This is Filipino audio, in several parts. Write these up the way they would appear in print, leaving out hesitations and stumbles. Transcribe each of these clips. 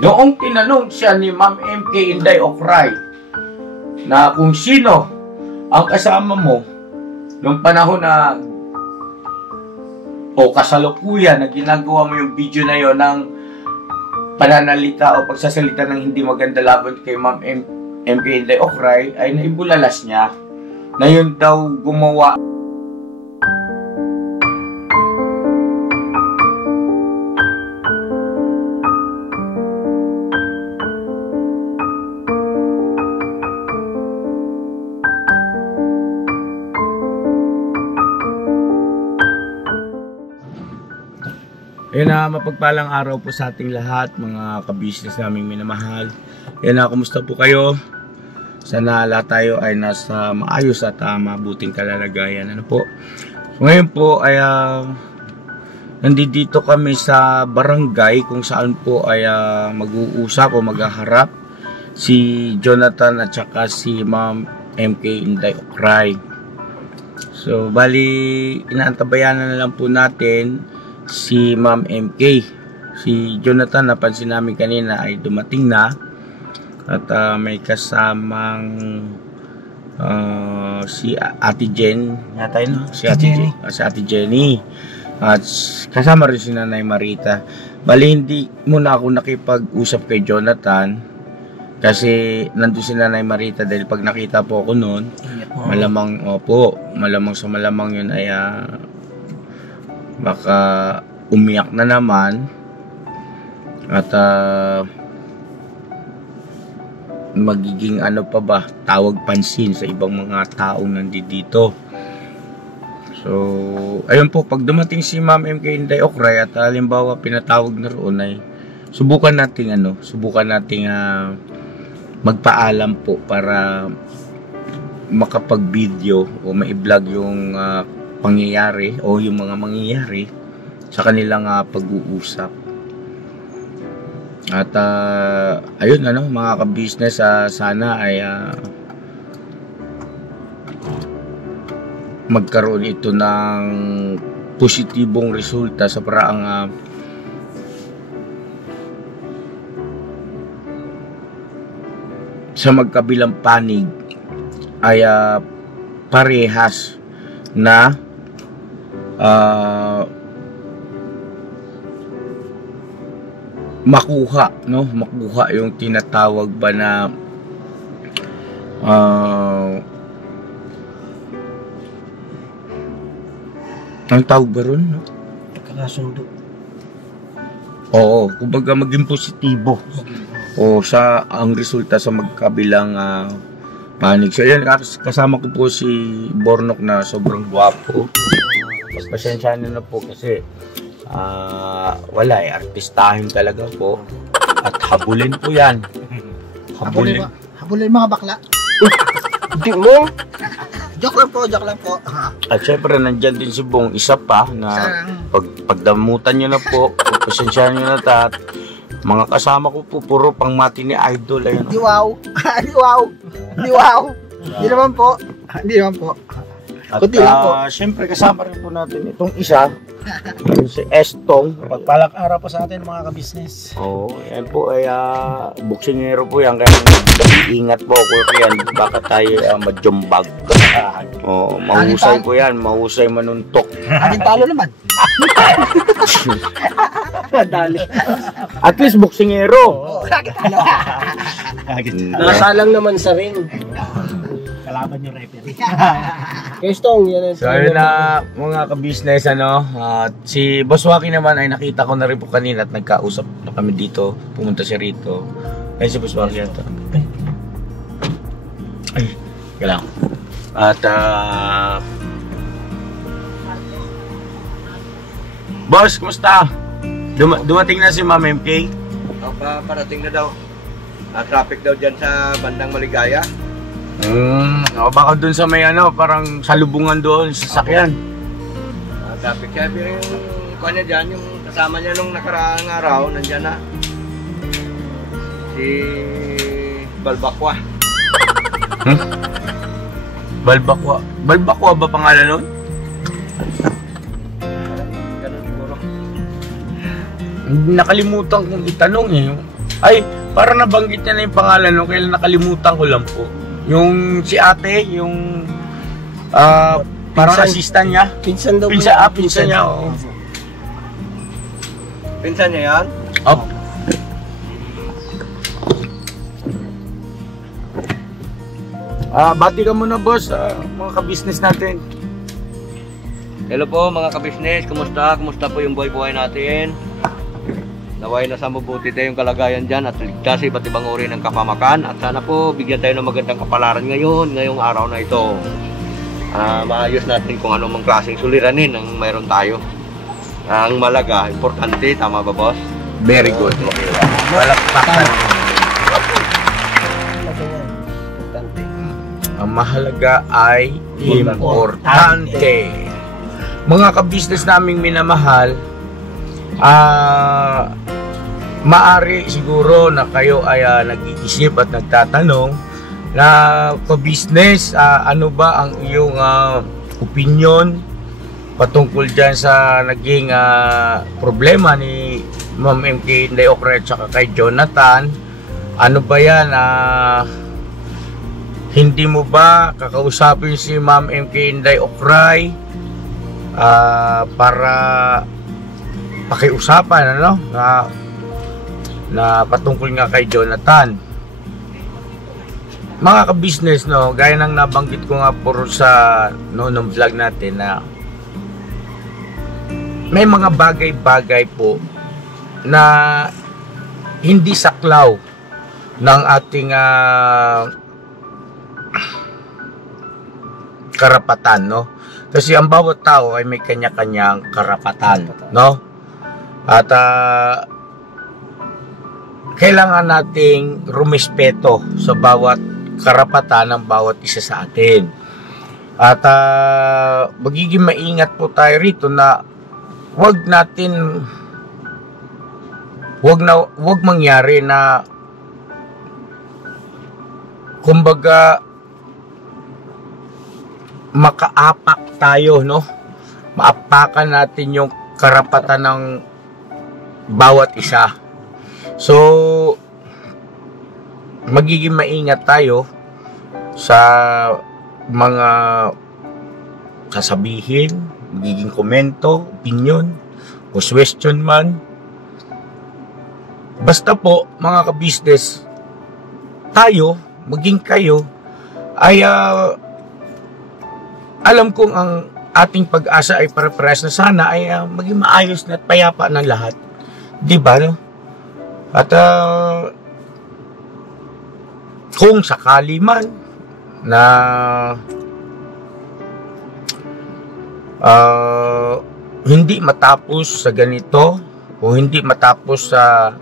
Noong tinanong siya ni Ma'am MK Inday Okray na kung sino ang kasama mo noong panahon na o kasalukuyan na ginagawa mo yung video na yon ng pananalita o pagsasalita ng hindi maganda laban kay Ma'am MK Inday Okray, ay naibulalas niya na yun daw gumawa. Ayun na, mapagpalang araw po sa ating lahat, mga ka-business naming minamahal. Ayun na, kumusta po kayo? Sana lahat tayo ay nasa maayos at mabuting kalalagayan. Ano po? So, ngayon po ay nandito kami sa barangay kung saan po ay mag-uusap o maghaharap si Jonathan at saka si Ma'am MK Inday Okray. So, bali, inaantabayanan na lang po natin si Ma'am MK. Si Jonathan, napansin namin kanina, ay dumating na at may kasamang si Ate Jen yata yun, no? Si Ate Jenny at kasama rin si Nanay Marita. Bali, hindi muna ako nakipag-usap kay Jonathan kasi nandun si Nanay Marita dahil pag nakita po ako noon, malamang sa malamang yun ay baka umiyak na naman at magiging ano pa ba, tawag pansin sa ibang mga taong nandito. So ayun po, pag dumating si Ma'am MK Inday Okray at halimbawa pinatawag na roon, ay subukan nating magpaalam po para makapag-video o ma-vlog yung pangyayari o yung mga mangyayari sa kanilang pag-uusap. At ayun, mga ka-business, sana ay magkaroon ito ng positibong resulta sa paraang sa magkabilang panig ay parehas na makuha yung tinatawag ba na ang tawag ba ron? Pagkakasundo. Oo, kumbaga maging positibo sa ang resulta sa magkabilang panig. So yan, kasama ko po si Bornok na sobrang gwapo. Pasensya na po kasi wala artistahin talaga po. At habulin po yan. Habulin mga bakla. Hindi mo. Joke lang po. At syempre nandyan din si Bong, isa pa na pagdamutan nyo na po, pasensya nyo na tat. Mga kasama ko po, puro pang mati ni Idol. Ayun. Di wow. Hindi naman po. At syempre kasama rin po natin itong isa, si Estong. Pagpalang araw po sa atin mga ka-business. Yan po ay boksingero po yan, kaya ingat po ako yan, baka tayo majumbag. Mahusay po yan, mahusay manuntok. Ating talo naman. At least boksingero. Nasalang naman sa ring. Kalaban yung referee. Kestong, yan. So ayun na mga ka-business, si Boss Waki naman ay nakita ko na rin po kanina at nagkausap na kami dito, pumunta siya rito. Ay si Boss Waki yata. Ay, kailangan. At Boss, kumusta? Dumating na si Ma'am MK? Parating na daw. Traffic daw dyan sa bandang Maligaya. Baka dun sa may parang salubungan doon sa sakyan. Traffic siya. Pero yung kuha niya dyan, yung kasama niya nung nakaraang araw, nandyan na. Si Balbakwa. Balbakwa? Balbakwa ba pangalan nun? Ganun siguro. Nakalimutan kong itanong eh. Ay, para nabanggit niya na yung pangalan, no? Kailan nakalimutan ko lang po. Yung si ate, yung parang Pinsan. assistant niya. Pinsan daw. Pinsan niya, oo. Pinsan niya yan? Up. Bati ka muna, boss, mga ka-business natin. Hello po mga ka-business, kumusta? Kumusta po yung buhay-buhay natin? Naway na sa mabuti tayong kalagayan dyan at ligtas sa iba't ibang uri ng kapamakan. At sana po bigyan tayo ng magandang kapalaran ngayong araw na ito. Maayos natin kung ano mang klaseng suliranin ang mayroon tayo. Ang malaga, importante, tama ba boss? Very good. Palakpakan. Ang mahalaga ay importante. Mga ka-business naming minamahal, maari siguro na kayo ay nag-iisip at nagtatanong na ka-business, ano ba ang iyong opinion patungkol dyan sa naging problema ni Ma'am MK Inday Ocray at saka kay Jonathan? Ano ba yan? Hindi mo ba kakausapin si Ma'am MK Inday Ocray para pakiusapan na patungkol nga kay Jonathan? Mga ka-business, no, gaya ng nabanggit ko nga po sa noong vlog natin na may mga bagay-bagay po na hindi saklaw ng ating karapatan, no? Kasi ang bawat tao ay may kanya-kanyang karapatan, no? At kailangan nating rumespeto sa bawat karapatan ng bawat isa sa atin. At magiging maingat po tayo rito na wag mangyari na kumbaga makaapak tayo, no? Maapakan natin yung karapatan ng bawat isa. So magiging maingat tayo sa mga sasabihin, magiging komento, opinion, o suggestion man. Basta po, mga ka-business, tayo, maging kayo, ay alam kong ang ating pag-asa ay para-pares na sana ay maging maayos na at payapa ng lahat. Di ba, no? At kung sakali man na hindi matapos sa ganito o hindi matapos sa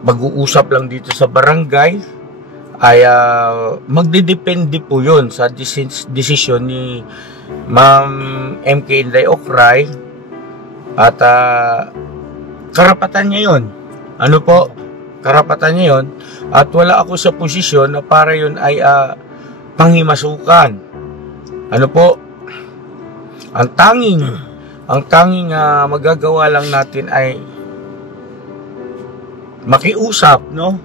mag-uusap lang dito sa barangay, ay magdidepende po yun sa desisyon ni Ma'am MK Inday Ocray at karapatan niya yun. Ano po? Karapatan niya yun. At wala ako sa posisyon na para yun ay panghimasukan. Ano po? Ang tanging magagawa lang natin ay makiusap, no?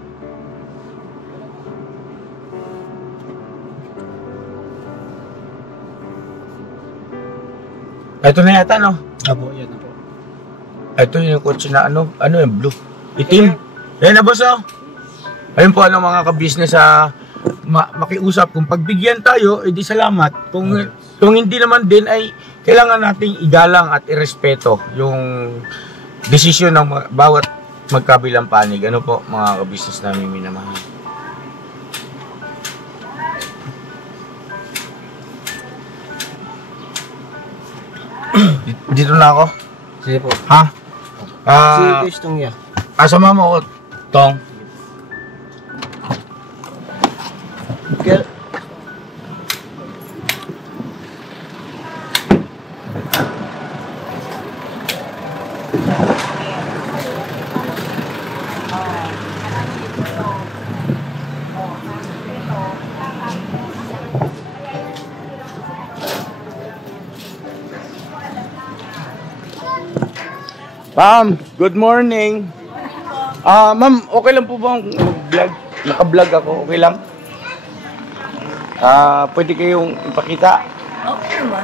Ito na yata, no? Apo, yan na po. Ito yung kotse na ano yung blue? Itim? Yan na, boss, oh. Ayun po, mga ka-business, makiusap. Kung pagbigyan tayo, edi salamat. Kung hindi naman din, ay kailangan nating igalang at irespeto yung desisyon ng bawat magkabilang panig. Ano po, mga ka-business namin minamahal. Dito na ako. Sige po. Ha? Sige, gustong niya. Asama mo ko, Tong. Okay. Ma'am, good morning. Ma'am, okay lang po bang mag-vlog? Naka-vlog ako, okay lang? Pwede kayong ipakita? Okay naman.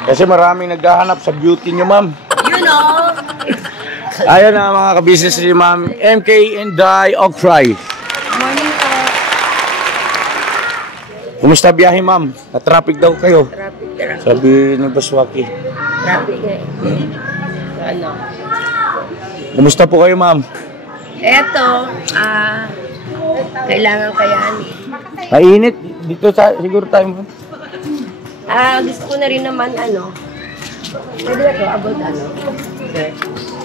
Kasi maraming naghahanap sa beauty nyo, ma'am. You know. Ayan na mga ka-business si Ma'am MK Inday Okray. Morning po. Kumusta biyahe, ma'am? Na-traffic daw kayo. Traffic. Sabi ng Baswaki. Traffic eh. Ano? Kumusta po kayo, ma'am? Eto, kailangan kayanin. Mainit. Dito siguro tayo, ma'am. Gusto ko na rin naman pwede na to, about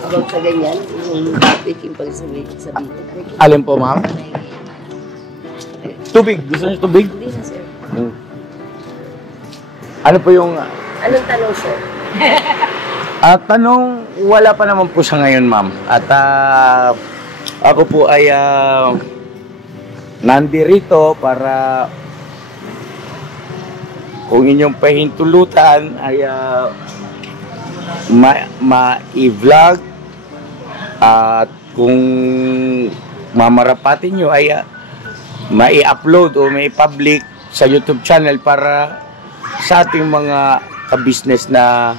about sa ganyan, yung topic, yung pagsabihin. Alin po, ma'am? Tubig. Gusto niyo tubig? Hindi na, sir. Ano po yung... Anong tanong, sir? tanong, wala pa naman po sa ngayon, ma'am. At ako po ay nandirito para kung inyong pahintulutan ay ma-i-vlog at kung mamarapatin nyo ay ma-i-upload o ma-i-public sa YouTube channel para sa ating mga ka-business na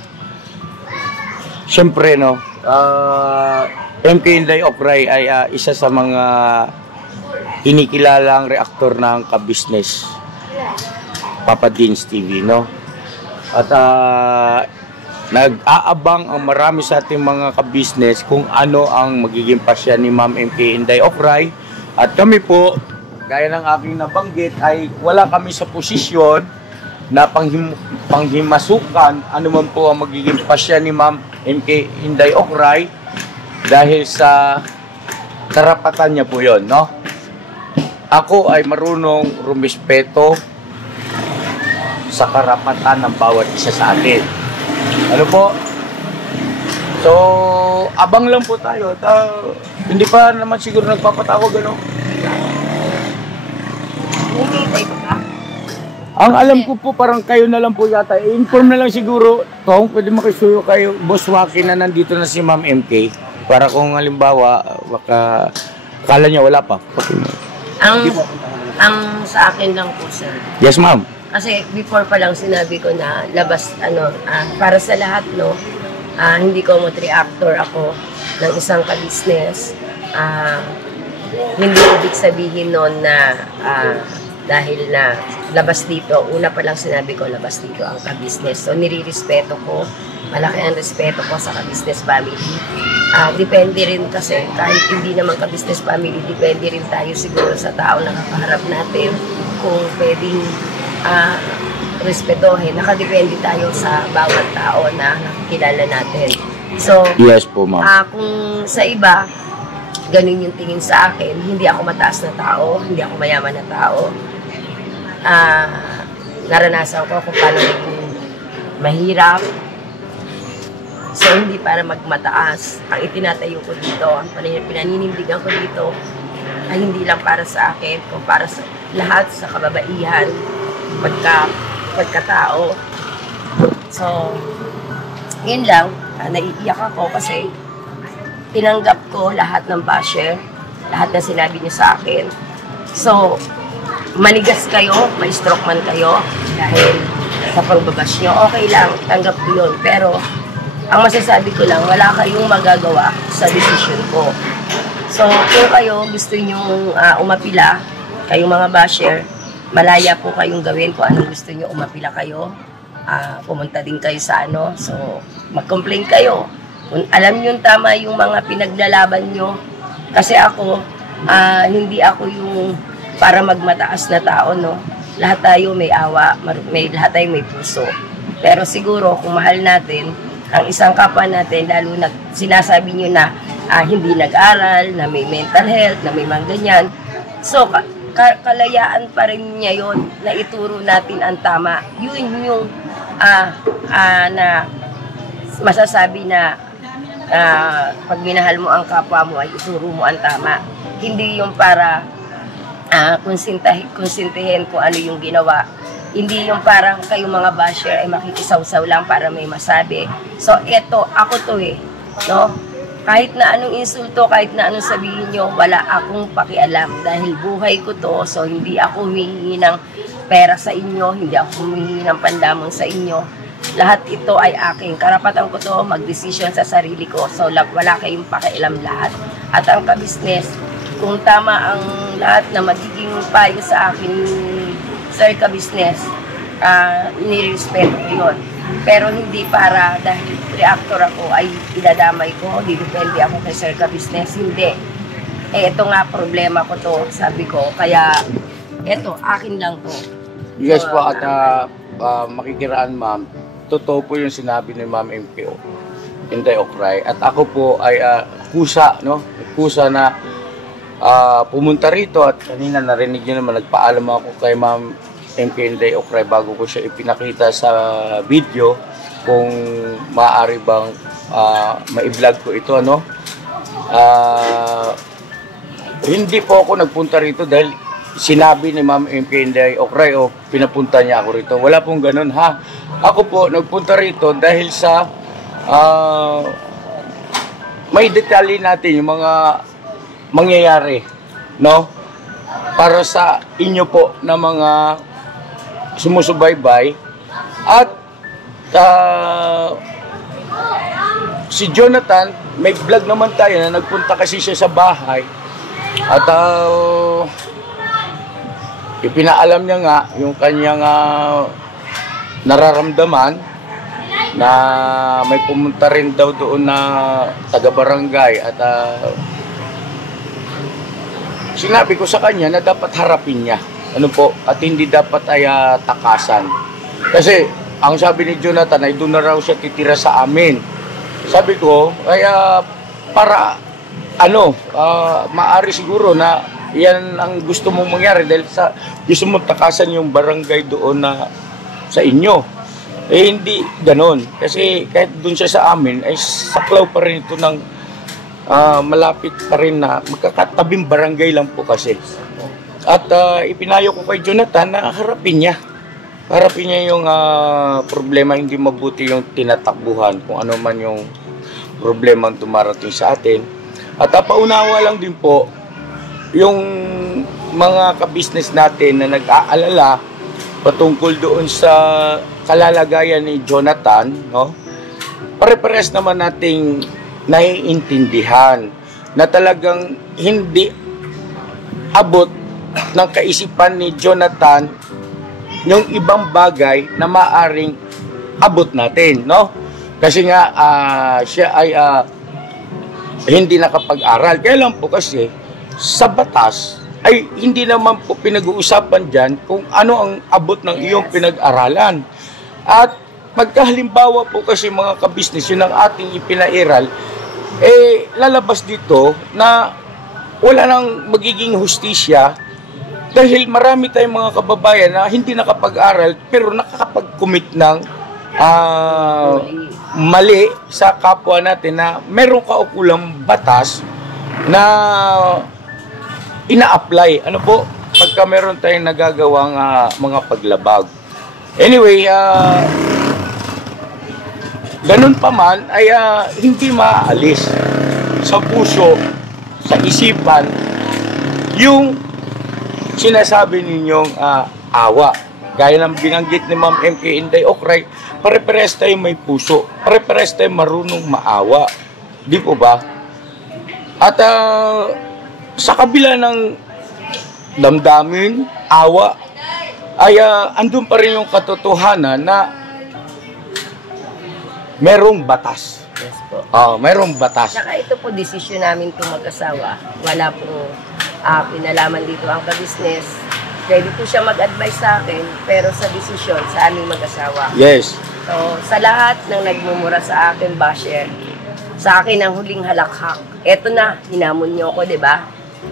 syempre MK Inday Okray ay isa sa mga kinikilalang reaktor ng ka-business Papa Dean's TV, no? At nag-aabang ang marami sa ating mga ka-business kung ano ang magiging pasya ni Ma'am MK Inday Okray. At kami po, gaya ng aking nabanggit, ay wala kami sa posisyon na panghimasukan ano man po ang magiging pasya ni Ma'am MK Inday Okray dahil sa karapatan niya po yon, no? Ako ay marunong rumispeto sa karapatan ng bawat isa sa atin. Ano po? So, abang lang po tayo. Hindi pa naman siguro nagpapatawag, ano? Ang alam ko po, parang kayo na lang po yata. I-inform na lang siguro. Kung pwede makisuyo kayo, Boss Waki na nandito na si Ma'am MK. Para kung halimbawa, baka akala niya wala pa. Ang sa akin lang po, sir. Yes, ma'am. Kasi before pa lang sinabi ko na labas, para sa lahat, no, hindi ko reactor ako ng isang ka-business. Hindi ibig sabihin nun na dahil na labas dito, una pa lang sinabi ko, labas dito ang ka-business. So, nirirespeto ko, malaki ang respeto ko sa ka-business family. Depende rin kasi, kahit hindi naman ka-business family, depende rin tayo siguro sa tao na kakaharap natin kung pwedeng respetohin. Nakadepende tayo sa bawat tao na nakikilala natin. So, yes po, ma'am. Kung sa iba, ganun yung tingin sa akin, hindi ako mataas na tao, hindi ako mayaman na tao. Naranasan ko kung paano naging mahirap. So, hindi para magmataas. Ang itinatayo ko dito, ang pinaninindigan ko dito, ay hindi lang para sa akin, kung para sa lahat, sa kababaihan, pagkatao. So, yun lang, naiiyak ako kasi tinanggap ko lahat ng basher, lahat na sinabi niyo sa akin. So, manigas kayo, ma-stroke man kayo, dahil sa pagbabash nyo, okay lang, tanggap ko yun. Pero, ang masasabi ko lang, wala kayong magagawa sa decision ko. So, kung kayo gusto nyo umapila, kayong mga basher, malaya po kayong gawin kung anong gusto nyo, umapila kayo. Pumunta din kayo sa So, mag-complain kayo. Kung alam nyo tama yung mga pinaglalaban nyo. Kasi ako, hindi ako yung para magmataas na tao, no? Lahat tayo may awa, lahat tayo may puso. Pero siguro, kung mahal natin, ang isang kapwa natin, lalo na sinasabi nyo na hindi nag-aral, na may mental health, na may mga ganyan. So, kalayaan pa rin niya yun na ituro natin ang tama. Yun yung na masasabi na pag minahal mo ang kapwa mo ay ituro mo ang tama. Hindi yung para konsintihin kung ano yung ginawa. Hindi yung parang kayong mga basher ay makikisaw-saw lang para may masabi. So, ako to no? Kahit na anong insulto, kahit na anong sabihin nyo, wala akong pakialam dahil buhay ko to. So hindi ako humihingi ng pera sa inyo, hindi ako humihingi ng pandamon sa inyo. Lahat ito ay aking. Karapatan ko to mag-desisyon sa sarili ko. So wala kayong pakialam lahat. At ang kabisnes, kung tama ang lahat na magiging payo sa akin, Sir Kabisnes, nirespeto ko yun. Pero hindi para dahil reactor ako ay idadamay ko, didepende ako kay Sir Kabisnes. Hindi. Ito nga problema ko to, sabi ko. Kaya, ito, akin lang to. Yes po, at makikiraan ma'am, totoo po yung sinabi ni Ma'am MPO, Inday Ocray. At ako po ay kusa, no? Kusa na pumunta rito at kanina narinig nyo naman, nagpaalam ako kay Ma'am MK Inday Ocray bago ko siya ipinakita sa video kung maaari bang ma-vlog ko ito, ano? Hindi po ako nagpunta rito dahil sinabi ni Ma'am MK Inday Ocray o pinapunta niya ako rito. Wala pong ganun, ha? Ako po nagpunta rito dahil sa may detalye natin yung mga mangyayari, no? Para sa inyo po na mga sumusubaybay. At si Jonathan, may vlog naman tayo na nagpunta kasi siya sa bahay at ipinaalam niya nga yung kanyang nararamdaman na may pumunta rin daw doon na taga-barangay at sinabi ko sa kanya na dapat harapin niya, ano po, at hindi dapat ay takasan. Kasi ang sabi ni Jonathan ay doon na raw siya titira sa amin. Sabi ko ay para maaari siguro na yan ang gusto mong mangyari dahil sa gusto mong takasan yung barangay doon na sa inyo. Eh hindi ganon, kasi kahit doon siya sa amin ay saklaw pa rin ito ng malapit pa rin na magkakatabing barangay lang po kasi. At ipinayo ko kay Jonathan na harapin niya. Harapin niya yung problema, hindi mabuti yung tinatakbuhan kung ano man yung problema ang dumarating sa atin. At paunawa lang din po yung mga kabisnes natin na nag-aalala patungkol doon sa kalalagayan ni Jonathan, no? Pare-pares naman nating naiintindihan na talagang hindi abot ng kaisipan ni Jonathan yung ibang bagay na maaring abot natin, no? Kasi nga siya ay hindi nakapag-aral. Kaya lang po kasi sa batas ay hindi naman po pinag-uusapan dyan kung ano ang abot ng iyong pinag-aralan. At pagkahalimbawa po kasi mga kabisnes, yun ang ating ipinairal, lalabas dito na wala nang magiging hustisya dahil marami tayong mga kababayan na hindi nakapag-aral pero nakakapag-commit ng mali sa kapwa natin na meron kaukulang batas na ina-apply. Ano po? Pagka meron tayong nagagawang mga paglabag. Anyway, ganun pa man ay hindi maalis sa puso, sa isipan, yung sinasabi ninyong awa. Gaya ng binanggit ni Ma'am MK Inday Ocray, pare-pares tayo may puso, pare-pares tayo marunong maawa. Di po ba? At sa kabila ng damdamin, awa, ay andun pa rin yung katotohanan na merong batas. Yes po. Merong batas. Saka ito po desisyon namin itong mag-asawa. Wala po pinalaman dito ang kabisnes. Pwede po siya mag-advise sa akin, pero sa desisyon sa aming mag-asawa. Yes. So, sa lahat ng nagmumura sa akin, basher, sa akin ang huling halakhak. Eto na, hinamon niyo ako, di ba?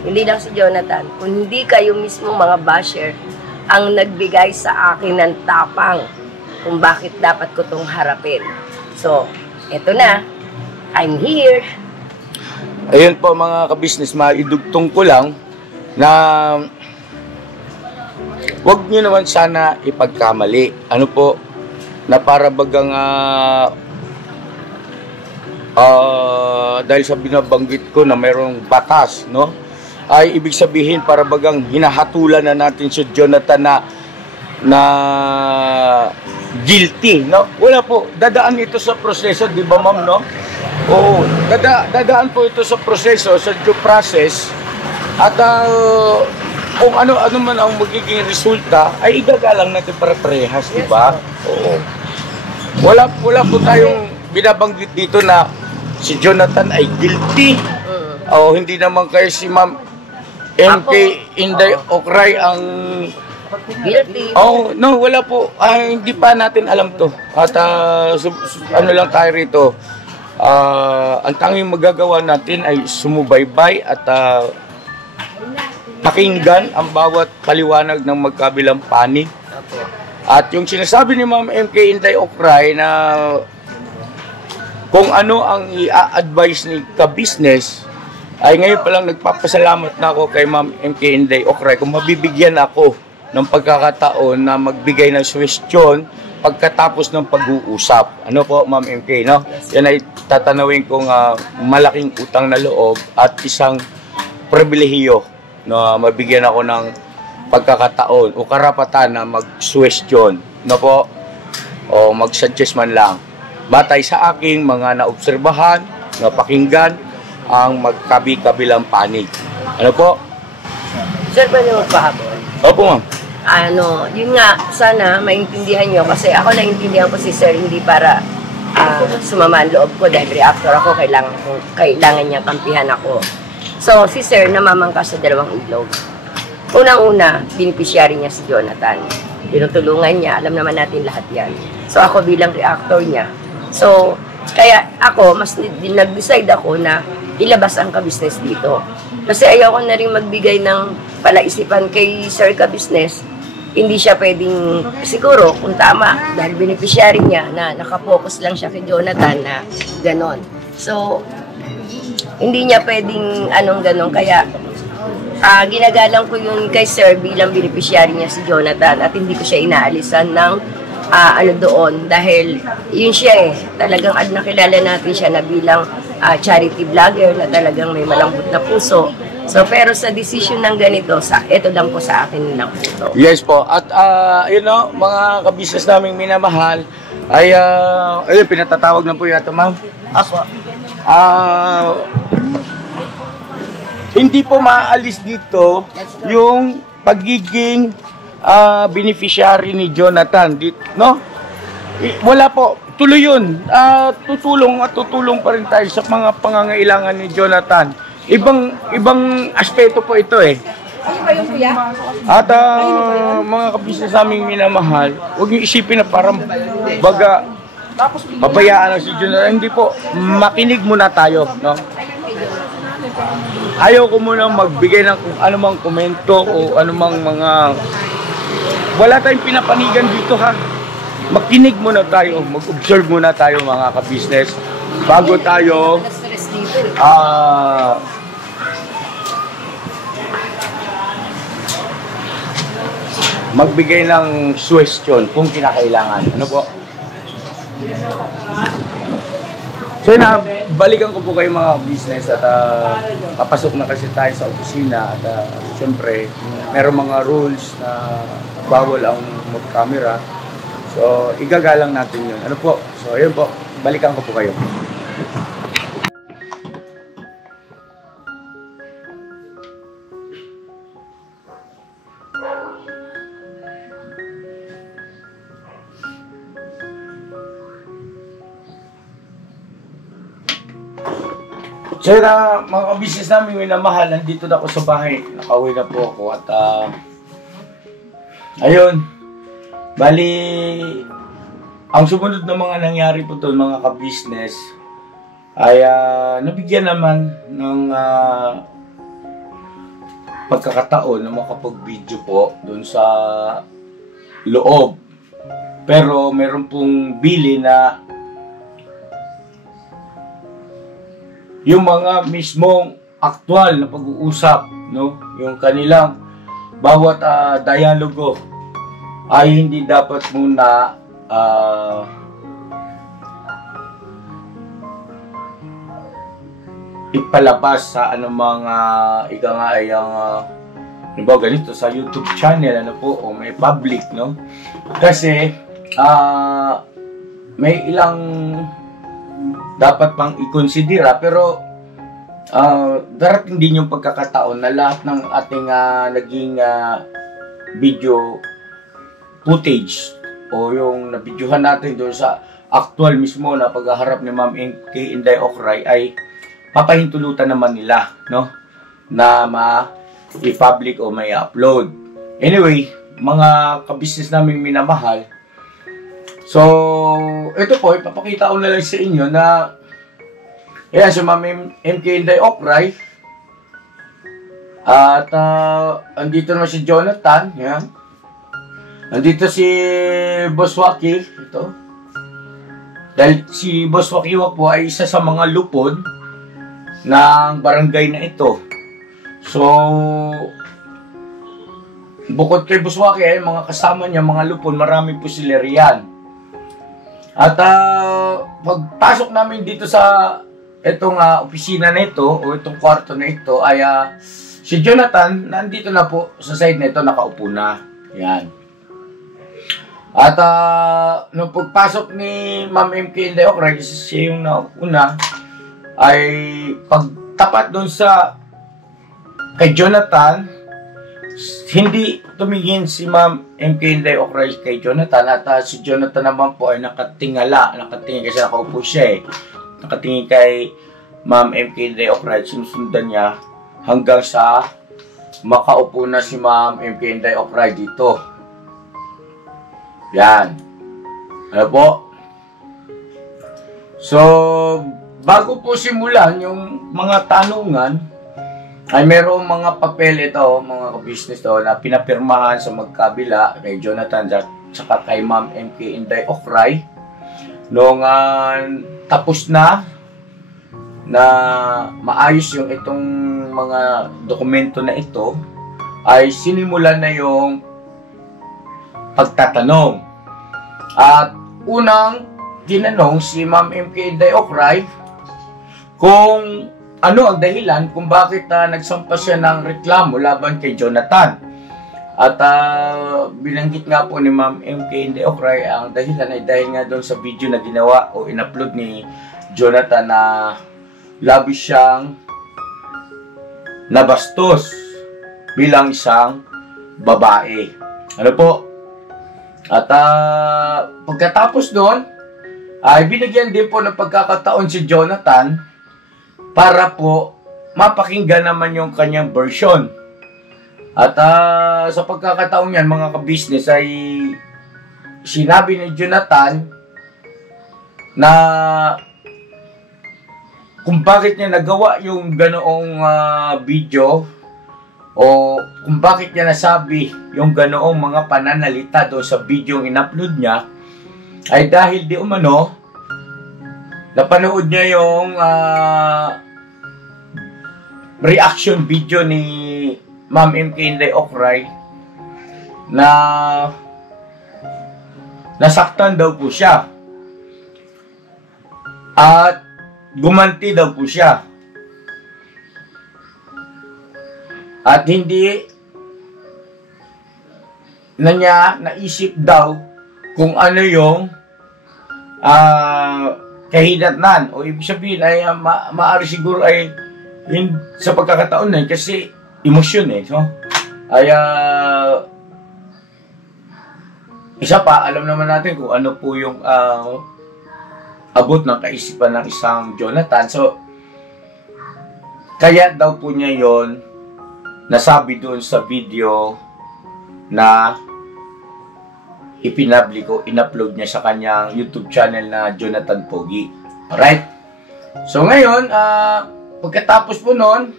Hindi lang si Jonathan. Kung hindi kayo mismo mga basher ang nagbigay sa akin ng tapang kung bakit dapat ko itong harapin. So, eto na. I'm here. Ayun po mga kabisnes, maidugtong ko lang na wag nyo naman sana ipagkamali. Ano po, na para bagang dahil sa binabanggit ko na mayroong batas, no? Ay ibig sabihin para bagang hinahatulan na natin si Jonathan na guilty, no? Wala po, dadaan ito sa proseso, di ba ma'am, no? Oo, dadaan po ito sa proseso, sa due process, at kung ano man ang magiging resulta, ay igagalang natin para parehas, di ba? Oo. Wala po tayong binabanggit dito na si Jonathan ay guilty. O hindi naman kayo si Ma'am MK Inday Ocray ang Guilty. oh, no, wala po. Hindi pa natin alam to. At ano lang tayo rito. Ang tanging magagawa natin ay sumubaybay at pakinggan ang bawat paliwanag ng magkabilang panig. At yung sinasabi ni Ma'am MK Inday Ocray na kung ano ang i-advise ni ka-business, ay ngayon pa lang nagpapasalamat na ako kay Ma'am MK Inday Ocray kung mabibigyan ako ng pagkakataon na magbigay ng suwestyon pagkatapos ng pag-uusap. Ano po, Ma'am MK, no? Yan ay tatanawin kong malaking utang na loob at isang pribilehiyo na mabigyan ako ng pagkakataon o karapatan na mag-suwestyon, no po? O mag-suggest man lang. Batay sa aking mga naobserbahan, napakinggan ang magkabi-kabilang panig. Ano po? Sir, pwede magpahabol? Opo, ma'am. Yun nga, sana maintindihan nyo kasi ako naintindihan ko si Sir hindi para sumama ang loob ko dahil reactor ako, kailangan niya kampihan ako. So, si Sir namamangka sa dalawang ilog. Unang-una, beneficiary niya si Jonathan. Tinutulungan niya, alam naman natin lahat yan. So, ako bilang reactor niya. So, kaya ako, mas nag-decide ako na ilabas ang ka-business dito. Kasi ayoko na rin magbigay ng palaisipan kay Sir ka-business. Hindi siya pwedeng, siguro, kung tama, dahil beneficiary niya na nakapokus lang siya kay Jonathan na ganon. So, hindi niya pwedeng ganon. Kaya, ginagalang ko yun kay Sir bilang beneficiary niya si Jonathan at hindi ko siya inaalisan ng doon dahil yun siya talagang nakilala natin siya na bilang charity vlogger na talagang may malambot na puso. So, pero sa decision ng ganito, ito lang po sa akin lang po. Yes po. At, mga kabisnes naming minamahal, ay, pinatatawag na po yata, ma'am. Apo. Hindi po maaalis dito yung pagiging beneficiary ni Jonathan. No? Wala po. Tuloy yun. Tutulong pa rin tayo sa mga pangangailangan ni Jonathan. Ibang aspeto po ito At mga kabisnes naming minamahal, huwag niyo isipin na parang baga pabayaan si Jonathan. Hindi po, makinig muna tayo, no? Ayaw ko muna magbigay ng anumang komento o anumang mga wala tayong pinapanigan dito Makinig muna tayo, mag-observe muna tayo mga kabisnes bago tayo magbigay ng suggestion kung kinakailangan. Ano po? So balikan ko po kayo mga business at papasok na kasi tayo sa opisina at siyempre meron mga rules na bawal ang mag-camera. So igagalang natin yun. Ano po? So ayun po, balikan ko po kayo. So mga kabisnes namin minamahal, nandito na ako sa bahay. Nakauwi na po ako at ayun. Bali, ang sumunod na mga nangyari po doon mga kabisnes ay nabigyan naman ng pagkakataon na makapag-video po doon sa loob. Pero meron pong bili na yung mga mismong aktual na pag-uusap, no? Yung kanilang bawat dialogo ay hindi dapat muna ipalabas sa mga ika nga ay ang ano ba ganito sa YouTube channel ano po o may public no kasi may ilang dapat pang ikonsidera pero darating din yung pagkakataon na lahat ng ating naging video footage o yung nabidyohan natin doon sa actual mismo na paghaharap ni Ma'am MK Inday Ocray ay papahintulutan naman nila no na i-public o may upload. Anyway, mga kabisnes namin minamahal. So, ito po ipapakita ko na lang sa inyo na ayan si Ma'am MK Inday Ocray at andito naman si Jonathan, yan. Andito si Boss Waki, ito. Dahil si Boss Wakiwak po ay isa sa mga lupon ng barangay na ito. So, bukod kay Boss Waki ay mga kasama niya, mga lupon, marami po sila riyan. At pagpasok namin dito sa itong opisina na ito o itong kwarto na ito ay si Jonathan nandito na po sa side na ito, nakaupo na. Yan. At nung pagpasok ni Ma'am MK Inday Ocray, siya yung nauna, ay pagtapat doon sa kay Jonathan, hindi tumingin si Ma'am MK Inday Ocray kay Jonathan at si Jonathan naman po ay nakatingin kasi nakaupo siya nakatingin kay Ma'am MK Inday Ocray, sinusundan niya hanggang sa makaupo na si Ma'am MK Inday Ocray dito. Yan. Ano po? So, bago po simulan yung mga tanungan, ay merong mga papel ito, mga ka-business to, na pinapirmahan sa magkabila kay Jonathan at saka kay Ma'am MK Inday Ocray. Noong tapos na maayos yung itong mga dokumento na ito, ay sinimulan na yung pagtatanong. At unang tinanong si Ma'am MK Inday Ocray kung ano ang dahilan kung bakit nagsampa siya ng reklamo laban kay Jonathan. At binanggit nga po ni Ma'am MK Inday Ocray ang dahilan ay dahil nga doon sa video na ginawa o in-upload ni Jonathan na labis siyang nabastos bilang isang babae. Ano po? At pagkatapos doon, ay binigyan din po ng pagkakataon si Jonathan para po mapakinggan naman yung kanyang version. At sa pagkakataon yan, mga ka-business, ay sinabi ni Jonathan na kung bakit niya nagawa yung ganoong video o kung bakit niya nasabi yung ganoong mga pananalita doon sa video yung in-upload niya ay dahil di umano napanood niya yung reaction video ni Ma'am MK Inday Ocray na nasaktan daw po siya at gumanti daw po siya. At hindi na niya naisip daw kung ano yung kahidatnan o ibig sabihin ay maaari siguro ay sa pagkakataon na kasi emosyon so ay isa pa alam naman natin kung ano po yung abot ng kaisipan ng isang Jonathan, so kaya daw po niya yon nasabi doon sa video na ipinablik o in-upload niya sa kanyang YouTube channel na Jonathan Pogi. Alright? So ngayon, pagkatapos po noon,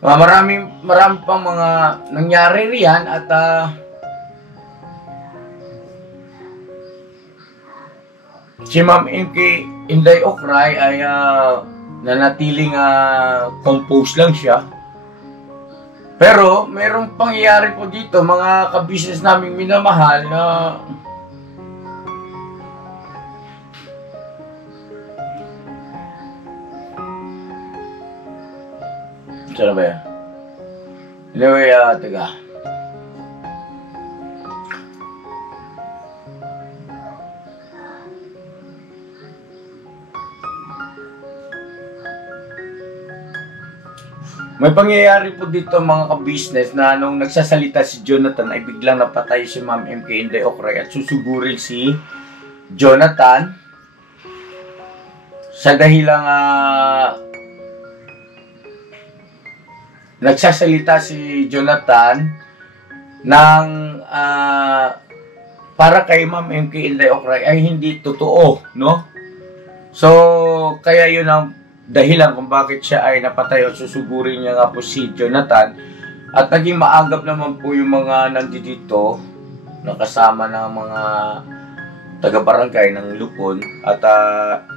marami pang mga nangyari riyan at si Ma'am MK Inday Ocray ay nanatiling compose lang siya. Pero, mayroong pangyayari po dito, mga ka-business naming minamahal na Saan ba yan? Anyway, teka. May pangyayari po dito mga ka-business na nung nagsasalita si Jonathan ay biglang napatay si Ma'am MK Inday Ocray at susugurin si Jonathan sa dahilang nagsasalita si Jonathan ng para kay Ma'am MK Inday Ocray ay hindi totoo, no? So, kaya yun ang dahilan kung bakit siya ay napatay o susugurin niya nga po si Jonathan. At naging maagap naman po yung mga nandito na kasama ng mga taga-barangay ng Lupon. At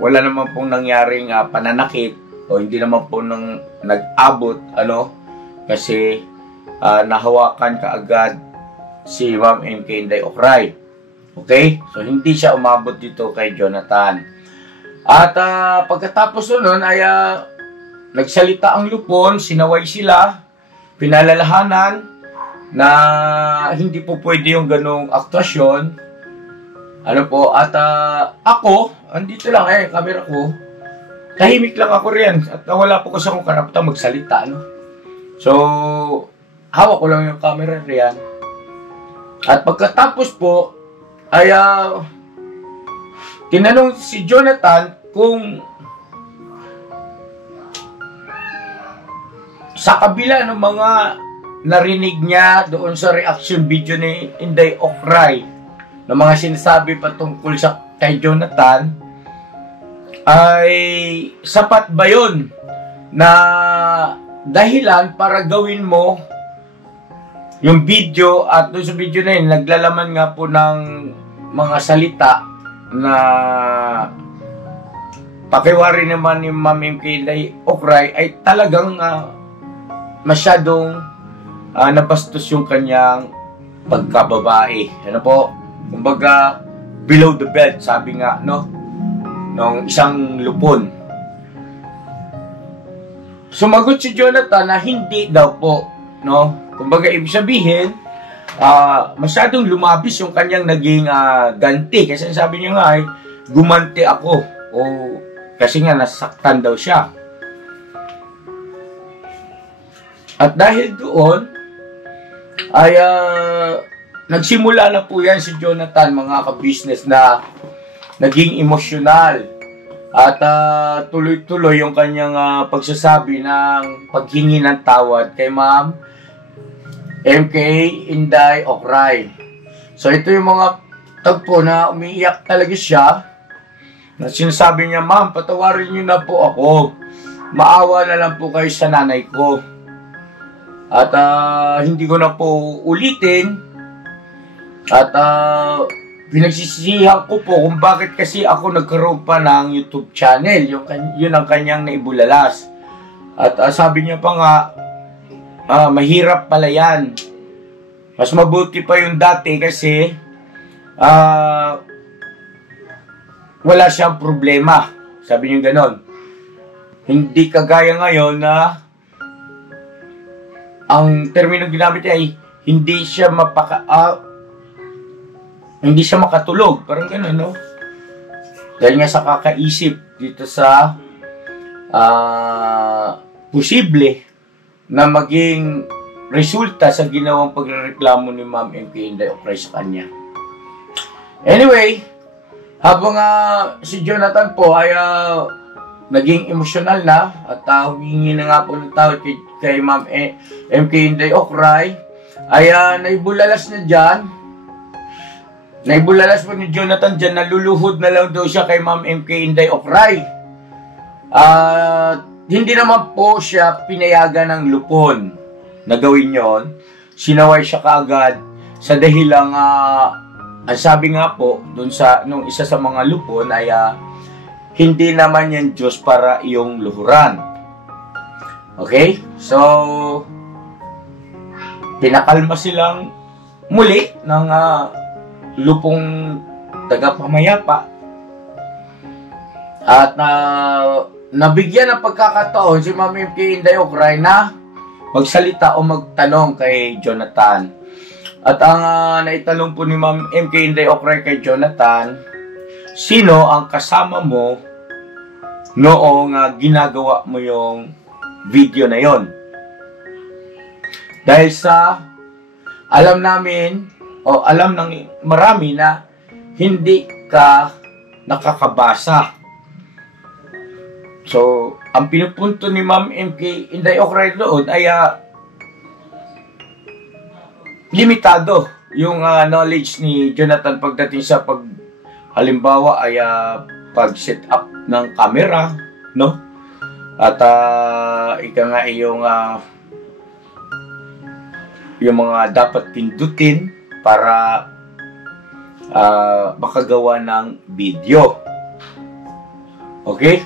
wala naman pong nangyaring pananakit o hindi naman po nag-abot, kasi nahawakan kaagad si Ma'am MK Inday Ocray. Okay? So, hindi siya umabot dito kay Jonathan. At pagkatapos nun ay nagsalita ang Lupon, sinaway sila, pinalalahanan na hindi po pwede yung ganong aktwasyon. At ako, andito lang camera ko, tahimik lang ako riyan at wala po kasi akong karapatang magsalita, So, hawak ko lang yung camera riyan. At pagkatapos po, ay tinanong si Jonathan kung sa kabila ng mga narinig niya doon sa reaction video ni Inday Ocray ng mga sinasabi patungkol sa kay Jonathan, ay sapat ba yun na dahilan para gawin mo yung video at doon sa video na yun naglalaman nga po ng mga salita na pakiwari naman ni Ma'am MK Inday Ocray ay talagang masyadong nabastos yung kanyang pagkababae. Kumbaga, below the belt, sabi nga, nung isang Lupon. Sumagot si Jonathan na hindi daw po, Kumbaga, ibig sabihin, masyadong lumabis yung kanyang naging ganti. Kasi sabi niya nga ay, gumanti ako. Kasi nga, nasaktan daw siya. At dahil doon, ay nagsimula na po yan si Jonathan, mga ka-business, na naging emosyonal. At tuloy-tuloy yung kanyang pagsasabi ng paghingi ng tawad kay Ma'am MK Inday Ocray. So ito yung mga tagpo na umiiyak talaga siya. Na sinasabi niya, Ma'am, patawarin niyo na po ako. Maawa na lang po kayo sa nanay ko. At hindi ko na po ulitin. At pinagsisihan ko po kung bakit kasi ako nagkaroon pa ng YouTube channel. Yun ang kanyang naibulalas. At sabi niya pa nga, mahirap pala yan. Mas mabuti pa yung dati kasi wala siyang problema. Sabi niya ganon. Hindi kagaya ngayon na ang termino ginamit ay hindi siya makatulog. Parang ganon, Dahil nga sa kakaisip dito sa posible na maging resulta sa ginawang pagrereklamo ni Ma'am MK Inday Ocray sa kanya. Anyway, habang si Jonathan po ay naging emosyonal na at humingi na nga po ng tawad kay Ma'am MK Inday Ocray, ay naibulalas na dyan. Naibulalas po ni Jonathan dyan, naluluhod na lang daw siya kay Ma'am MK Inday Ocray. Hindi naman po siya pinayagan ng Lupon na gawin yon. Sinaway siya kaagad sa dahilang ang sabi nga po dun nung isa sa mga Lupon ay hindi naman yan Diyos para iyong luhuran. Okay? So, pinakalma silang muli ng Lupong tagapamayapa. At nabigyan ng pagkakataon si Ma'am MK Inday Ocray na magsalita o magtanong kay Jonathan. At ang naitanong po ni Ma'am MK Inday Okray kay Jonathan, sino ang kasama mo noong ginagawa mo yung video na yon? Dahil sa alam namin o alam ng marami na hindi ka nakakabasa. So, ang pinupunto ni Ma'am MK Inday Okray doon ay limitado yung knowledge ni Jonathan pagdating sa halimbawa ay pag-set up ng camera, no? At ika nga yung mga dapat pindutin para makagawa ng video. Okay?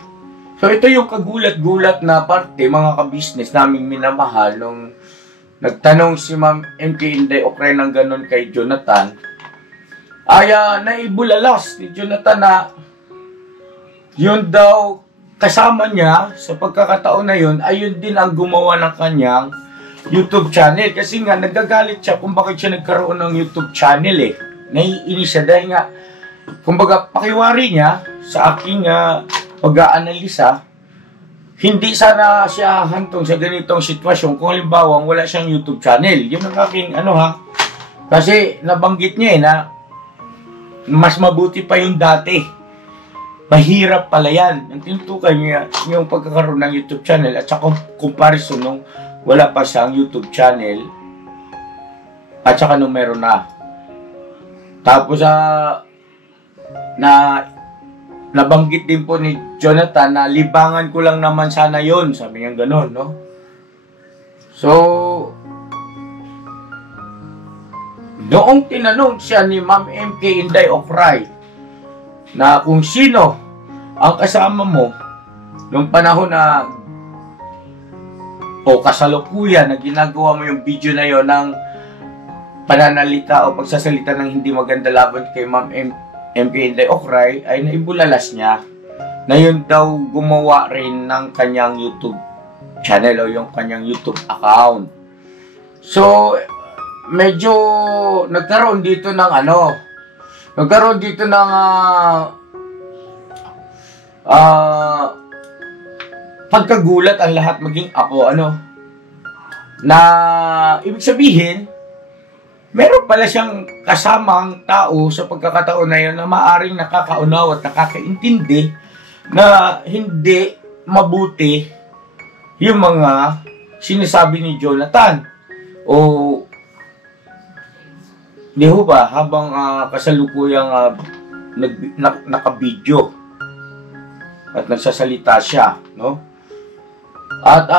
So, ito yung kagulat-gulat na parte, mga ka-business naming minamahal nung nagtanong si Ma'am MK Inday Okray ng ganun kay Jonathan. Ay, naibulalas ni Jonathan na yun daw kasama niya sa pagkakataon na yun ay yun din ang gumawa ng kanyang YouTube channel. Kasi nga, nagagalit siya kung bakit siya nagkaroon ng YouTube channel eh. Naiinis siya dahil nga, kumbaga, pakiwari niya sa aking pag-aanalisa, hindi sana siya hantong sa ganitong sitwasyon kung halimbawa wala siyang YouTube channel. Yun ang aking kasi nabanggit niya na mas mabuti pa yung dati. Mahirap pala yan. Ang tinutukan niya yung pagkakaroon ng YouTube channel at saka comparison nung wala pa siyang YouTube channel at saka nung meron na. Tapos nabanggit din po ni Jonathan na libangan ko lang naman sana yon, sabi niya gano'n, no? So, noong tinanong siya ni Ma'am MK Inday Okray na kung sino ang kasama mo nung panahon na o kasalukuyan na ginagawa mo yung video na yon ng pananalita o pagsasalita ng hindi maganda laban kay Ma'am MK Inday Okray, ay naibulalas niya na yun daw gumawa rin ng kanyang YouTube channel o yung kanyang YouTube account. So, medyo nagkaroon dito ng pagkagulat ang lahat, maging ako, na ibig sabihin, meron pala siyang kasamang tao sa pagkakataon na yun na maaring nakakaunaw at nakakaintindi na hindi mabuti yung mga sinasabi ni Jonathan. O, di ho ba, habang kasalukuyang nakabidyo at nagsasalita siya, no? At,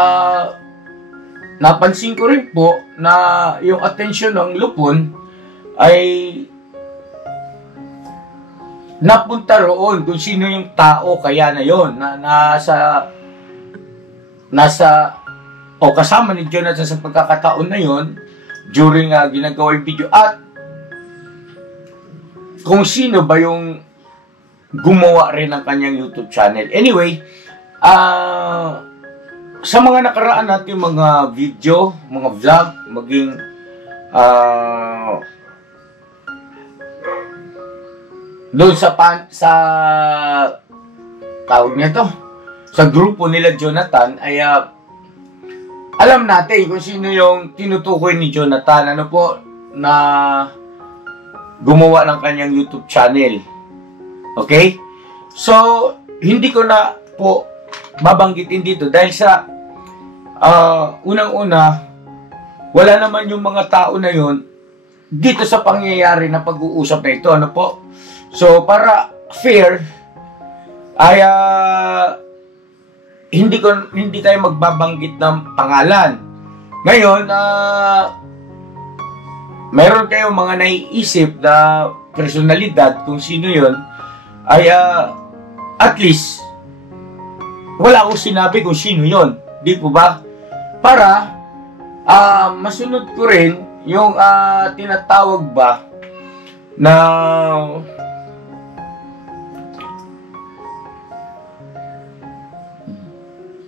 napansin ko rin po na yung atensyon ng lupon ay napunta roon kung sino yung tao kaya na yon na kasama ni Jonathan sa pagkakataon na yon during ginagawa yung video at kung sino ba yung gumawa rin ng kanyang YouTube channel. Anyway, sa mga nakaraan natin mga video, mga vlog, maging doon sa tawag nito, sa grupo nila Jonathan ay alam natin kung sino yung tinutukoy ni Jonathan, na gumawa ng kanyang YouTube channel. Okay? So, hindi ko na po babanggitin dito dahil sa unang-una, wala naman yung mga tao na yun dito sa pangyayari na pag-uusap na ito. So, para fair, ay hindi tayo magbabanggit ng pangalan. Ngayon, meron kayong mga naiisip na personalidad kung sino yun, ay at least wala akong sinabi kung sino yun. Di po ba? Para masunod ko rin yung tinatawag ba na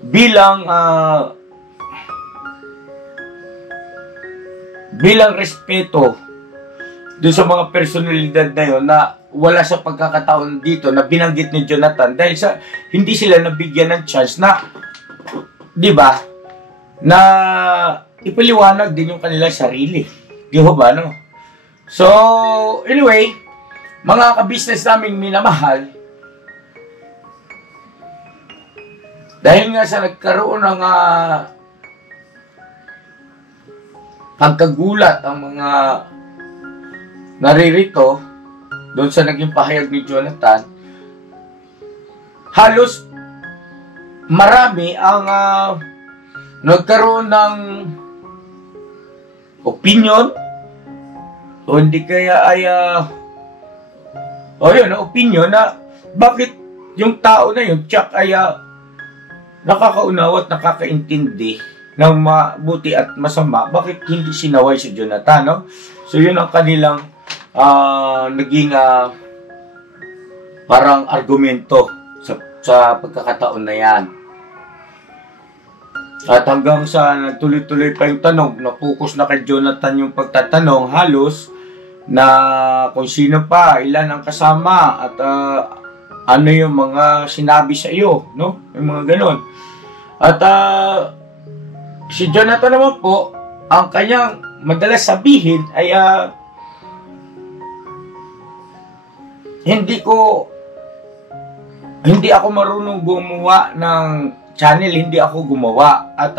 bilang bilang respeto doon sa mga personalidad na yun na wala sa pagkakataon dito na binanggit ni Jonathan dahil sa hindi sila nabigyan ng chance na, di ba, na ipaliwanag din yung kanilang sarili. Di ba, no? So, anyway, mga ka-business naming minamahal, dahil nga sa nagkaroon ng pagkagulat ang mga naririto doon sa naging pahayag ni Jonathan, halos marami ang nagkaroon ng opinion o hindi kaya ay opinion na bakit yung tao na yun tsak ay nakakaunawa at nakakaintindi ng mabuti at masama, bakit hindi sinaway si Jonathan, no? So yun ang kanilang naging parang argumento sa pagkakataon na yan. At hanggang sa nagtuloy-tuloy pa yung tanong, na-focus na kay Jonathan yung pagtatanong halos na kung sino pa, ilan ang kasama at ano yung mga sinabi sa iyo, no? Yung mga ganon. At si Jonathan naman po, ang kanyang madalas sabihin ay hindi ako marunong gumawa ng channel, hindi ako gumawa. At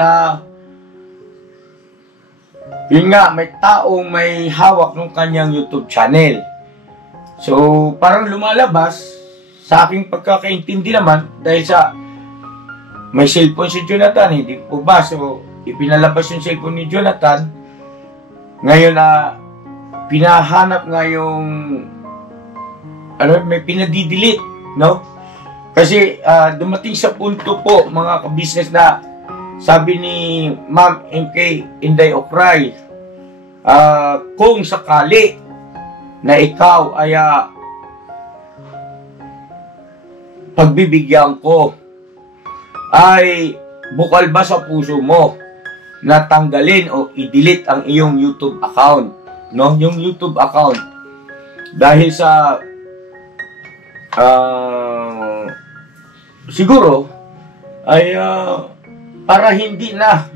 yun nga, may taong may hawak ng kanyang YouTube channel. So, parang lumalabas sa aking pagkakaintindi naman dahil sa may cellphone si Jonathan, hindi po ba? So, ipinalabas yung cellphone ni Jonathan. Ngayon pinahanap nga yung may pinadidelete, no? Kasi dumating sa punto po, mga ka-business, na sabi ni Ma'am MK Inday Ocray, kung sakali na ikaw ay pagbibigyan ko, ay bukal ba sa puso mo na tanggalin o i-delete ang iyong YouTube account, no? Yung YouTube account dahil sa siguro ay para hindi na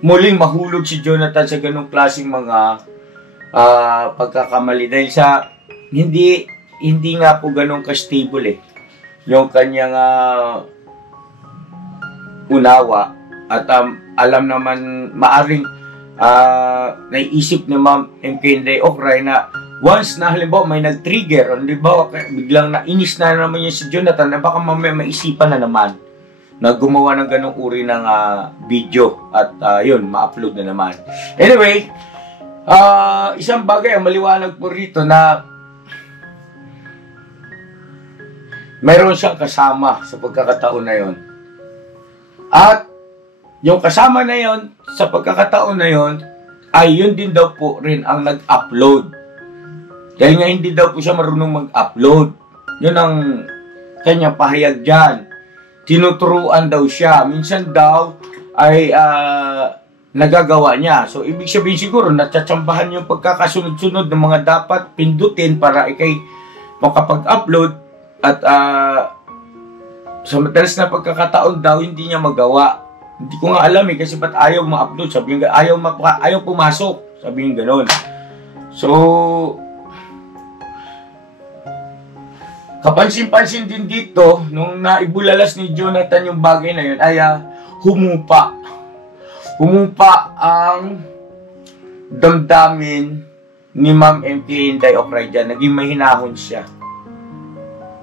muling mahulog si Jonathan sa ganung klaseng mga pagkakamali dahil sa hindi nga po ganun ka-stable yung kanyang unawa at alam naman maaring naiisip ni Ma'am MK Inday Ocray na once na halimbawa may nag-trigger o halimbawa biglang nainis na naman niya si Jonathan na baka mamaya maisipan na naman na gumawa ng ganung uri ng video at yun, ma-upload na naman. Anyway, isang bagay ang maliwanag po rito na mayroon siyang kasama sa pagkakataon na yon. At yung kasama na yon sa pagkakataon na yon ay yun din daw po rin ang nag-upload. Dahil nga hindi daw po siya marunong mag-upload. Yun ang kanyang pahayag dyan. Tinuturuan daw siya. Minsan daw ay nagagawa niya. So, ibig sabihin siguro, natsatsambahan yung pagkakasunod-sunod ng mga dapat pindutin para ikay makapag-upload. At sa madalas na pagkakataon daw, hindi niya magawa. Hindi ko nga alam kasi ba't ayaw ma-upload. Sabi nga, ayaw pumasok. Sabi nga gano'n. So, kapansin-pansin din dito, nung naibulalas ni Jonathan yung bagay na yun, ay humupa. Humupa ang damdamin ni Ma'am MK Inday Ocray dyan. Naging mahinahon siya.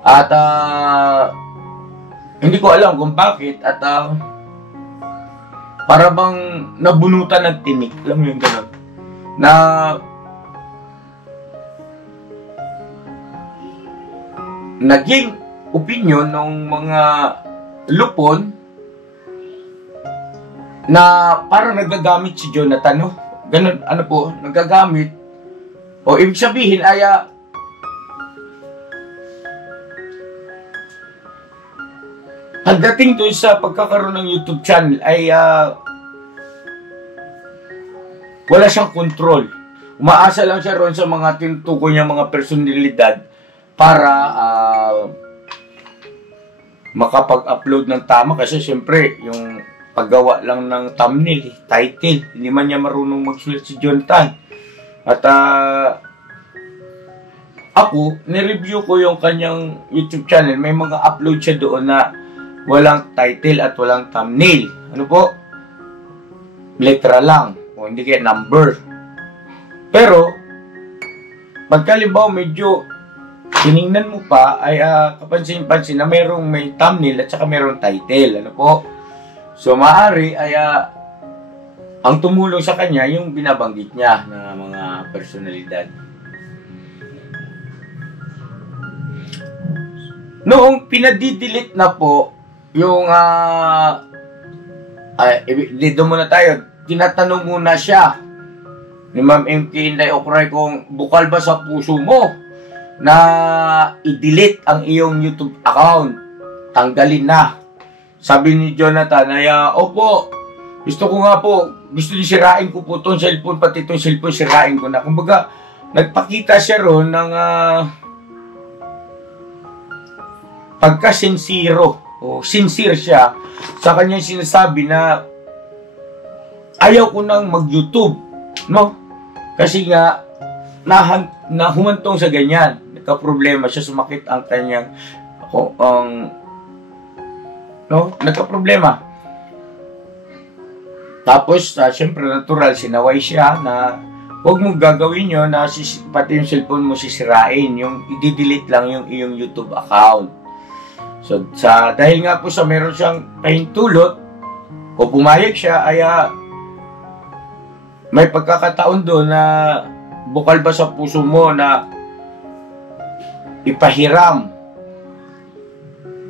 At hindi ko alam kung bakit at para bang nabunutan ng tinik. Alam mo yung gano'n? Na naging opinion ng mga lupon na parang nagagamit si Jonathan, no? Ganun, ano po, nagagamit. O ibig sabihin ay pagdating doon sa pagkakaroon ng YouTube channel ay wala siyang control. Umaasa lang siya roon sa mga tinutukoy niya mga personalidad para makapag-upload ng tama kasi syempre yung paggawa lang ng thumbnail, title, hindi man niya marunong magsulat si Jonathan. At ako, nireview ko yung kanyang YouTube channel. May mga upload siya doon na walang title at walang thumbnail. Ano po? Letra lang. O hindi kaya number. Pero, pagkalimbaw medyo tiningnan mo pa, ay kapansin-pansin na may thumbnail at saka mayroong title. Ano po? So, maaari ay ang tumulong sa kanya yung binabanggit niya na mga personalidad. Noong pinadidelete na po yung dito muna tayo, tinatanong muna siya ni Ma'am MK Inday Ocray kung bukal ba sa puso mo na i-delete ang iyong YouTube account, tanggalin na. Sabi ni Jonathan ay opo, gusto ko nga po, gusto niyo sirain ko po itong cellphone, pati itong cellphone sirain ko na. Kumbaga, nagpakita siya ron ng pagka-sincero o sincere siya sa kanyang sinasabi na ayaw ko nang mag-YouTube, no? Kasi nga humantong sa ganyan, nagka-problema siya, sumakit ang kanyang nagka-problema. Tapos syempre natural sinaway siya na huwag mong gagawin yun na pati yung cellphone mo sisirain, yung i-delete lang yung iyong YouTube account. So, dahil nga po sa meron siyang pahintulot o pumayag siya, ay may pagkakataon doon na bukal ba sa puso mo na ipahiram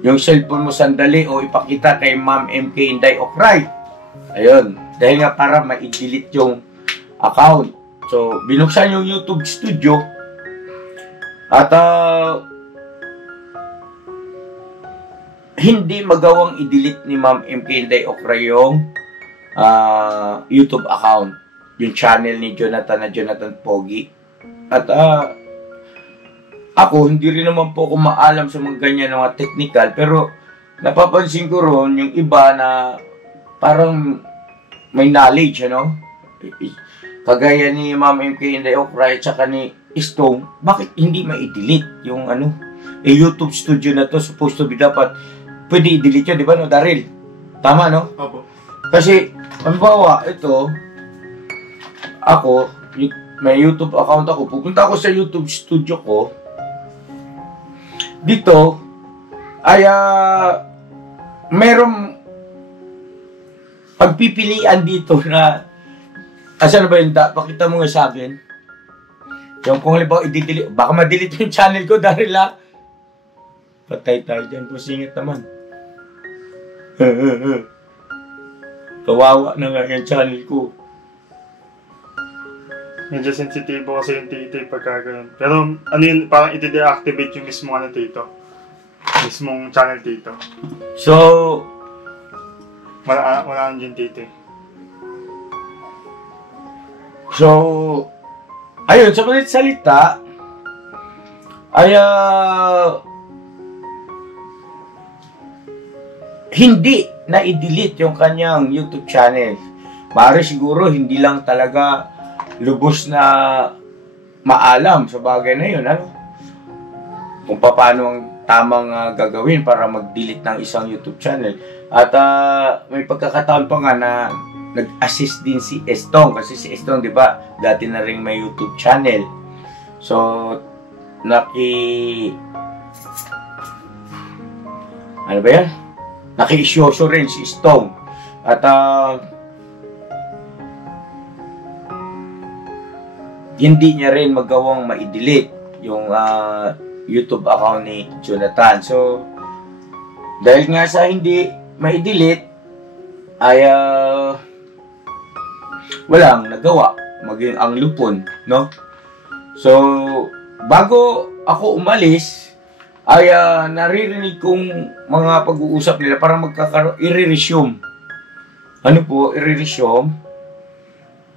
yung cellphone mo sandali o ipakita kay Ma'am MK Inday Ocray. Ayun, dahil nga para ma-delete yung account. So, binuksan yung YouTube Studio at hindi magawang i-delete ni Ma'am MK Inday Ocray yung YouTube account, yung channel ni Jonathan na Jonathan Pogi. At ako, hindi rin naman po ako maalam sa mga ganyan na mga technical, pero napapansin ko ron yung iba na parang may knowledge, ano? Kagaya ni Ma'am MK Inday Ocray at saka ni Stone, bakit hindi ma-delete yung YouTube Studio na to, supposed to be dapat pwede i-delete yun, di ba, no, Daryl? Tama, no? Opo. Kasi, halimbawa, ito, ako, may YouTube account ako, pupunta ako sa YouTube Studio ko, dito, ay, merong pagpipilian dito na, asan na ba yun, pakita mo nga sa akin, yung kung halimbawa, i-delete, baka ma-delete yung channel ko, Daryl, ha? Patay tayo dyan, pusingit naman. Kawawa na nga yung channel ko. Medyo sensitibo kasi yung tito pagka ganun. Pero ano yun, parang iti-deactivate yung mismong tito. Mismong channel tito. So, wala nang yung tito. So, ayun, sa mga salita, ay, hindi na i-delete yung kanyang YouTube channel. Maaari siguro hindi lang talaga lubos na maalam sa bagay na yun, ano? Kung paano ang tamang gagawin para mag-delete ng isang YouTube channel. At may pagkakataon pa nga na nag-assist din si Estong, kasi si Estong, di ba, dati na rin may YouTube channel. So, ano ba yan? Naki-isyoso rin si Stong. At hindi niya rin magawang ma-delete yung YouTube account ni Jonathan. So, dahil nga sa hindi ma-delete, ay walang nagawa. Maging ang lupon, no? So, bago ako umalis, ay naririnig kong mga pag-uusap nila para i-resume. Ano po, i-resume?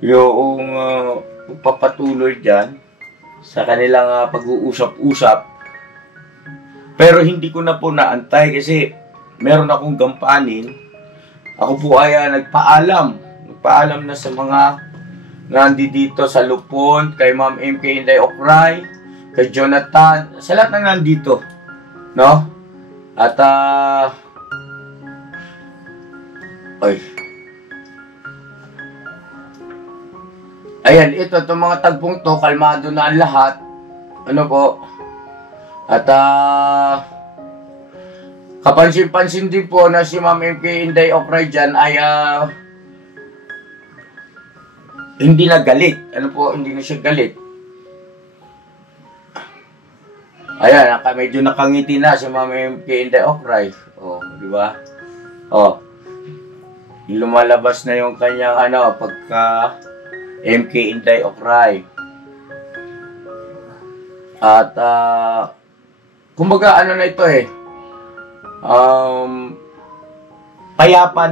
yung papatuloy dyan sa kanilang pag-uusap-usap. Pero hindi ko na po naantay kasi meron akong gampanin. Ako po ay nagpaalam na sa mga nandito sa Lupon, kay Ma'am MK Inday Okray, kay Jonathan, sa lahat ng nandito, no? At ayan, itong mga tagpong to, kalmado na ang lahat. Ano po? At kapansin-pansin din po na si Ma'am MK Inday Okray dyan ay hindi na galit. Ano po, hindi na siya galit. Ayan, medyo nakangiti na si Ma'am MK Inday Okray. Oh, di ba? Oh. Lumalabas na yung kanyang pagka MK Inday Okray. At kumbaga na ito payapa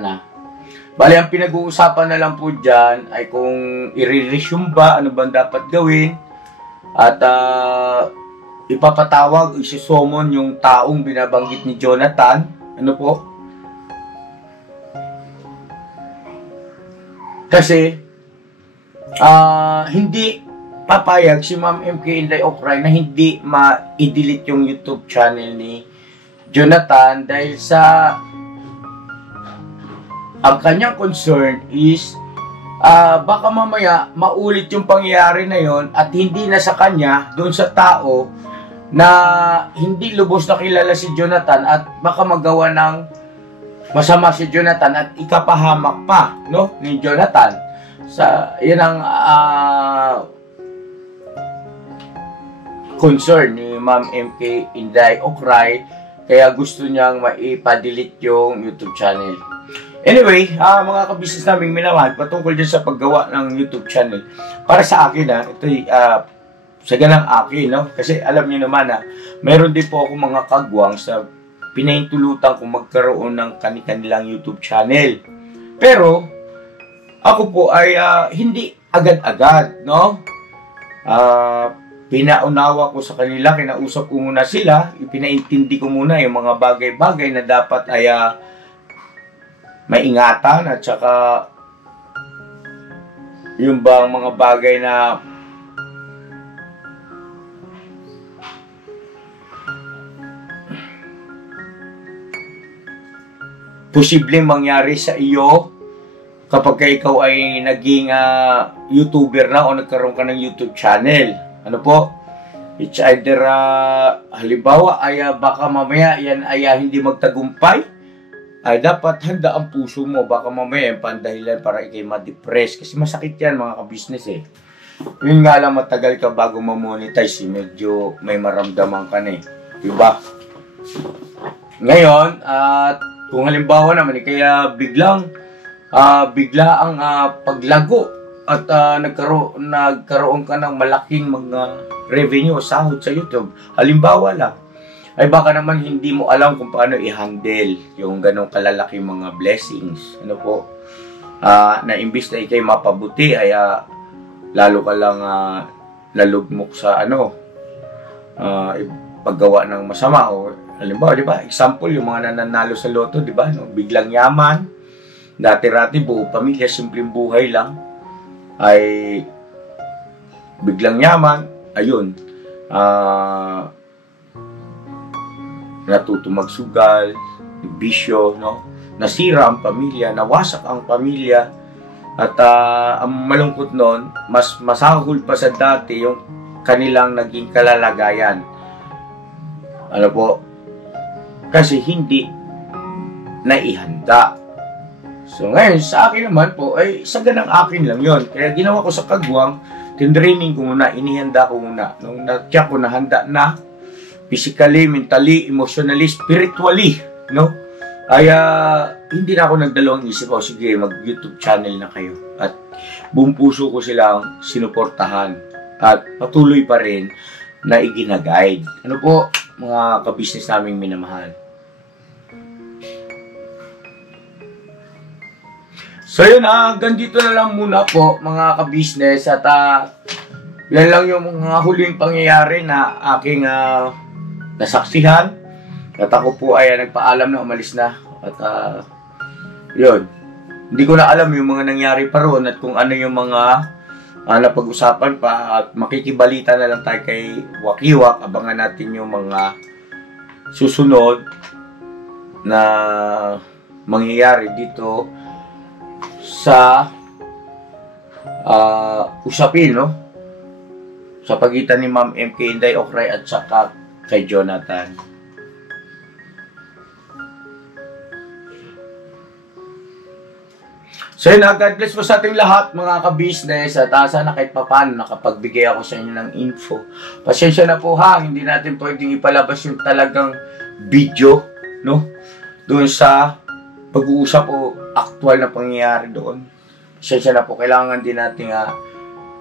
na. Bali, ang pinag-uusapan na lang po dyan ay kung i-resume ba, ano bang dapat gawin, at ipapatawag, isi-summon yung taong binabanggit ni Jonathan. Ano po? Kasi, hindi papayag si Ma'am MK Inday Okray na hindi ma-delete yung YouTube channel ni Jonathan dahil sa ang kanyang concern is baka mamaya maulit yung pangyayari na yon at hindi na sa kanya, doon sa tao na hindi lubos na kilala si Jonathan at baka magawa ng masama si Jonathan at ikapahamak pa, no, ni Jonathan. Yan ang concern ni Ma'am MK Inday Okray, kaya gusto niyang maipa-delete yung YouTube channel. Anyway, mga kabisnes naming minamahal, patungkol dyan sa paggawa ng YouTube channel, para sa akin ito'y sa ganang akin, no? Kasi alam niyo naman meron din po ako mga kagwang sa pinahintulutan kung magkaroon ng kanilang YouTube channel. Pero, ako po ay hindi agad-agad, no? Pinaunawa ko sa kanila, kinausap ko muna sila, ipinaintindi ko muna yung mga bagay-bagay na dapat ay maingatan at saka yung bang mga bagay na posibleng mangyari sa iyo kapag ikaw ay naging YouTuber na o nagkaroon ka ng YouTube channel. Ano po? It's either halimbawa ay baka mamaya yan ay hindi magtagumpay, ay dapat handa ang puso mo. Baka mamaya yung pandahilan para ikay ma-depress. Kasi masakit yan mga kabisnes Yun nga lang, matagal ka bago ma-monetize. Medyo may maramdaman ka na Diba? Ngayon, kung halimbawa naman, kaya bigla ang paglago at nagkaroon ka ng malaking mga revenue, sahod sa YouTube. Halimbawa lang, ay baka naman hindi mo alam kung paano i-handle yung ganong kalalaking mga blessings. Ano po? Na imbis na ikay mapabuti, ay lalo ka lang nalugmok sa paggawa ng masama. O halimbawa, di ba? Example, yung mga nananalo sa loto, di ba? No? Biglang yaman. Dati-rati, buo pamilya, simpleng buhay lang. Ay biglang yaman. Ayun. Natuto magsugal, bisyo, no? Nasira ang pamilya, nawasak ang pamilya, at ang malungkot nun, mas masahol pa sa dati yung kanilang naging kalalagayan. Ano po? Kasi hindi naihanda. So ngayon, sa akin naman po, ay sa ganang akin lang yon. Kaya ginawa ko sa kagwang, tinraining ko muna, inihanda ko muna. Nung na-check ko na handa na, physically, mentally, emotionally, spiritually, no? Ay, hindi na ako nagdalawang isip, sige, mag-YouTube channel na kayo. At buong puso ko silang sinuportahan. At patuloy pa rin na igina-guide. Ano po, mga kabisnes naming minamahal. So yun, hanggang dito na lang muna po mga ka-business at yan lang yung mga huling pangyayari na aking nasaksihan at ako po ay nagpaalam na umalis na at yun, hindi ko na alam yung mga nangyari pa roon at kung ano yung mga napag-usapan pa at makikibalita na lang tayo kay Wakiwak. Abangan natin yung mga susunod na mangyayari dito sa usapin, no? Sa pagitan ni Ma'am MK Inday Ocray at saka kay Jonathan. So yun, God bless po sa ating lahat mga ka-business at sana kahit papaano nakapagbigay ako sa inyo ng info. Pasensya na po ha, hindi natin pwedeng ipalabas yung talagang video, no? Doon sa pag-uusap o aktual na pangyayari doon. Pasensya na po, kailangan din natin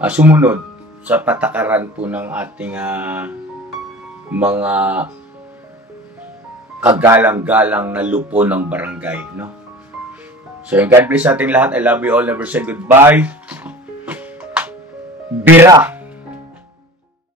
sumunod sa patakaran po ng ating mga kagalang-galang na lupo ng barangay, no? So, God bless sa ating lahat. I love you all. Never say goodbye. Bira!